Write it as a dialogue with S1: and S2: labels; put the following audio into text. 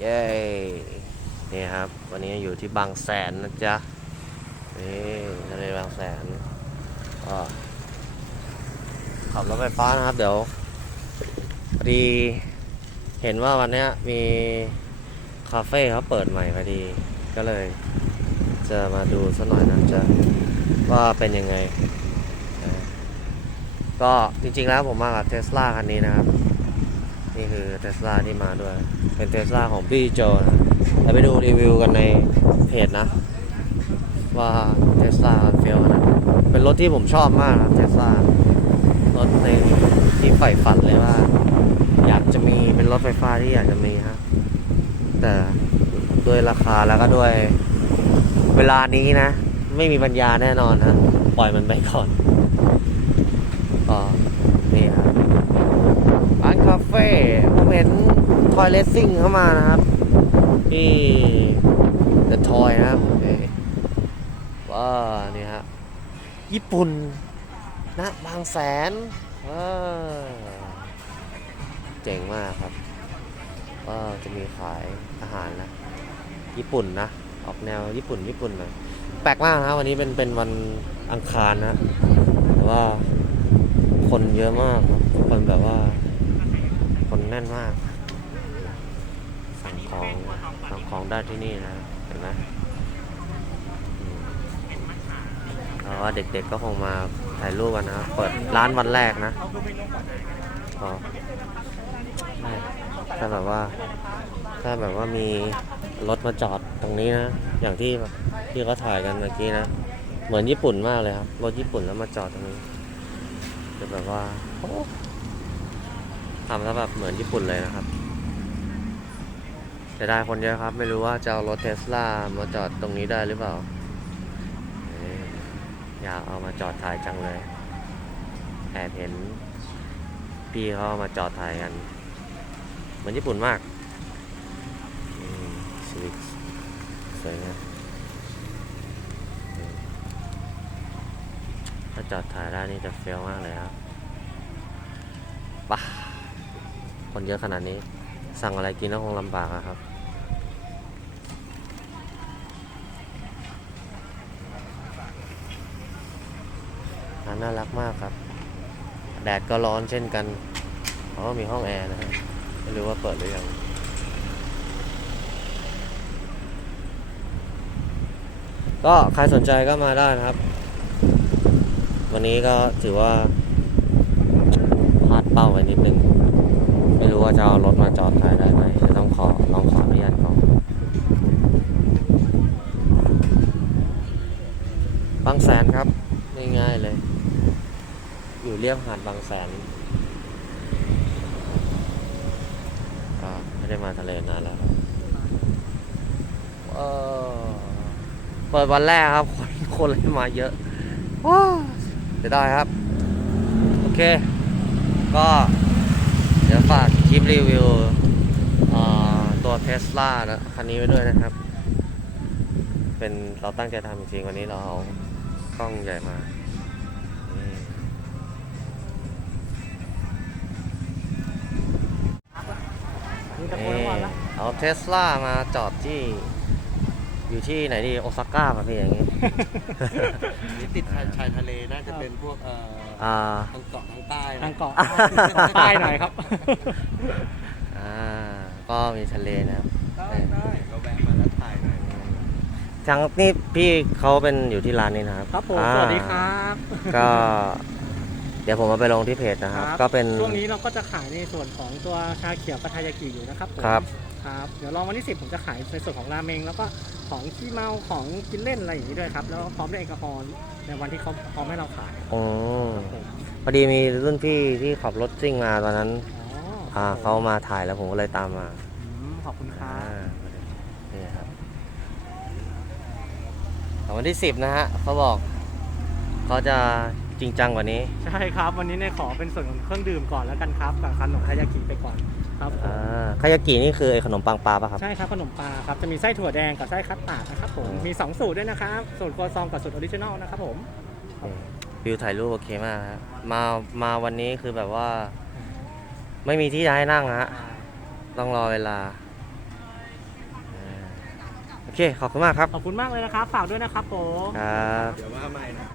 S1: เย้ นี่ครับ วันนี้อยู่ที่บางแสนนะจ๊ะ นี่ทะเลบางแสนก็ขับรถไฟฟ้านะครับ เดี๋ยวพอดีเห็นว่าวันนี้มีคาเฟ่เขาเปิดใหม่พอดี ก็เลย จะมาดูสักหน่อยนะจ๊ะ ว่าเป็นยังไง ก็จริงๆแล้วผมมากับเทสลาคันนี้นะครับ นี่คือเทสลาที่มาด้วย เป็นเทสลาของพี่โจนะแล้วไปดูรีวิวกันในเพจนะ ว่าเทสลาเฟี้ยวนาดไหนเป็นรถที่ผมชอบมากนะเทสลารถในที่ใฝ่ฝันเลยว่า อยากจะมีเป็นรถไฟฟ้าที่อยากจะมีฮะแต่ด้วยราคาแล้วก็ด้วยเวลานี้นะ ไม่มีปัญญาแน่นอนฮะปล่อยมันไปก่อนก็นี่ครับ ร้านคาเฟ่ผมเห็นท อยเลสซิ่งเข้ามานะครับที่ The Toy นะครับนี่ว้านี่ฮะญี่ปุ่นนะบางแสนว้าเจ๋งมากครับก็จะมีขายอาหารนะญี่ปุ่นนะ ออกแนวญี่ปุ่นญี่ปุ่นหน่อยแปลกมากนะวันนี้เป็นเป็นวันอังคารนะแต่ว่าคนเยอะมากครับคนแบบว่า คนแน่นมาก ของสั่งของได้ที่นี่นะเห็นไหมอืมเพราะว่าเด็กๆก็คงมาถ่ายรูปกันนะเปิดร้านวันแรกนะถ้าแบบว่า ถ้าแบบว่ามีรถมาจอดตรงนี้นะ อย่างที่ที่เขาถ่ายกันเมื่อกี้นะ เหมือนญี่ปุ่นมากเลยครับ รถญี่ปุ่นแล้วมาจอดตรงนี้จะแบบว่าทำแล้วแบบเหมือนญี่ปุ่นเลยนะครับ จะได้คนเยอะครับ ไม่รู้ว่าจะเอารถเทสลามาจอดตรงนี้ได้หรือเปล่า อยากเอามาจอดถ่ายจังเลยแอบเห็นพี่เขามาจอดถ่ายกันเหมือนญี่ปุ่นมากสวิกสวยงามถ้าจอดถ่ายได้นี่จะเฟี้ยวมากเลยครับป่ะคนเยอะขนาดนี้ สั่งอะไรกินก็คงลำบากครับ น่ารักมากครับ แดดก็ร้อนเช่นกันเขาก็มีห้องแอร์นะฮะไม่รู้ว่าเปิดหรือยังก็ใครสนใจก็มาได้นะครับ วันนี้ก็ถือว่าพลาดเป้าไปนิดนึง ไม่รู้ว่าจะเอารถมาจอดถ่ายได้ไหมจะต้องขอลองขออนุญาตก่อนบางแสนครับ อยู่เรียบหาดบางแสนก็ไม่ได้มาทะเลนานแล้วเออเปิดวันแรกครับ คนคนเลยมาเยอะว้าวเสียดายครับ โอเค ก็เดี๋ยวฝากคลิปรีวิวอ่าตัวเทสลานะคันนี้ไว้ด้วยนะครับ เป็นเราตั้งใจทำจริงๆวันนี้เราเอากล้องใหญ่มา เอาเทสลามาจอดที่อยู่ที่ไหนดีโอซาก้าป่ะพี่อย่างงี้
S2: นี่ติดชายชายทะเลน่าจะเป็นพวกเอ่อ
S1: อ่า
S2: ทางเกาะทางใต้นะ
S3: ทางเกาะ ใต้หน่อยครับ
S1: อ่า ก็มีทะเลนะครับ
S2: ได้ได้เราแวะมาแล้วถ่ายหน่อย
S1: ทางนี่พี่เขาเป็นอยู่ที่ร้านนี้นะครับ
S3: ครับผม
S1: อ่า
S3: สวัสดีครับ
S1: ก็ เดี๋ยวผมเอาไปลงที่เพจนะครับ ก็เป็น
S3: ช่วงนี้เราก็จะขายในส่วนของตัวชาเขียวกระทายากิอยู่นะครับผม
S1: ครับ
S3: ครับ เดี๋ยวรอวันที่10ผมจะขายในส่วนของราเมง แล้วก็ของขี้เมาของกินเล่นอะไรอย่างนี้ด้วยครับ แล้วก็พร้อมด้วยแอลกอฮอล์ในวันที่เขาพร้อมให้เราขาย
S1: โอ้
S3: ครับผม
S1: พอดีมีรุ่นพี่ที่ขับรถซิ่งมาตอนนั้น
S3: อ๋อ
S1: อ่าเขามาถ่ายแล้วผมก็เลยตามมา
S3: อืมขอบคุณครั
S1: อ่า
S3: บ
S1: นี่ครับแต่วันที่สิบนะฮะเขาบอกเขาจะ จริงจังกว่านี้
S3: ใช่ครับ วันนี้เนี่ยขอเป็นส่วนของเครื่องดื่มก่อนแล้วกันครับกับขนมทายากิไปก่อนครับผม
S1: อ่าคายากินี่คือไอ้ขนมปังปลาป่ะครับ
S3: ใช่ครับขนมปลาครับจะมีไส้ถั่วแดงกับไส้คัสตาร์ดนะครับผม
S1: อ๋อ
S3: มี2สูตรด้วยนะครับสูตรครัวซองกับสูตรออริจินอลนะครับผม
S1: นี่วิวถ่ายรูปโอเคมากฮะมามาวันนี้คือแบบว่า ไม่มีที่จะให้นั่งฮะต้องรอเวลาเค ขอบคุณมากครับ
S3: ขอบคุณมากเลยนะครับ ฝากด้วยนะครับผม
S1: ครับ
S2: เดี๋ยวว่าใหม่นะ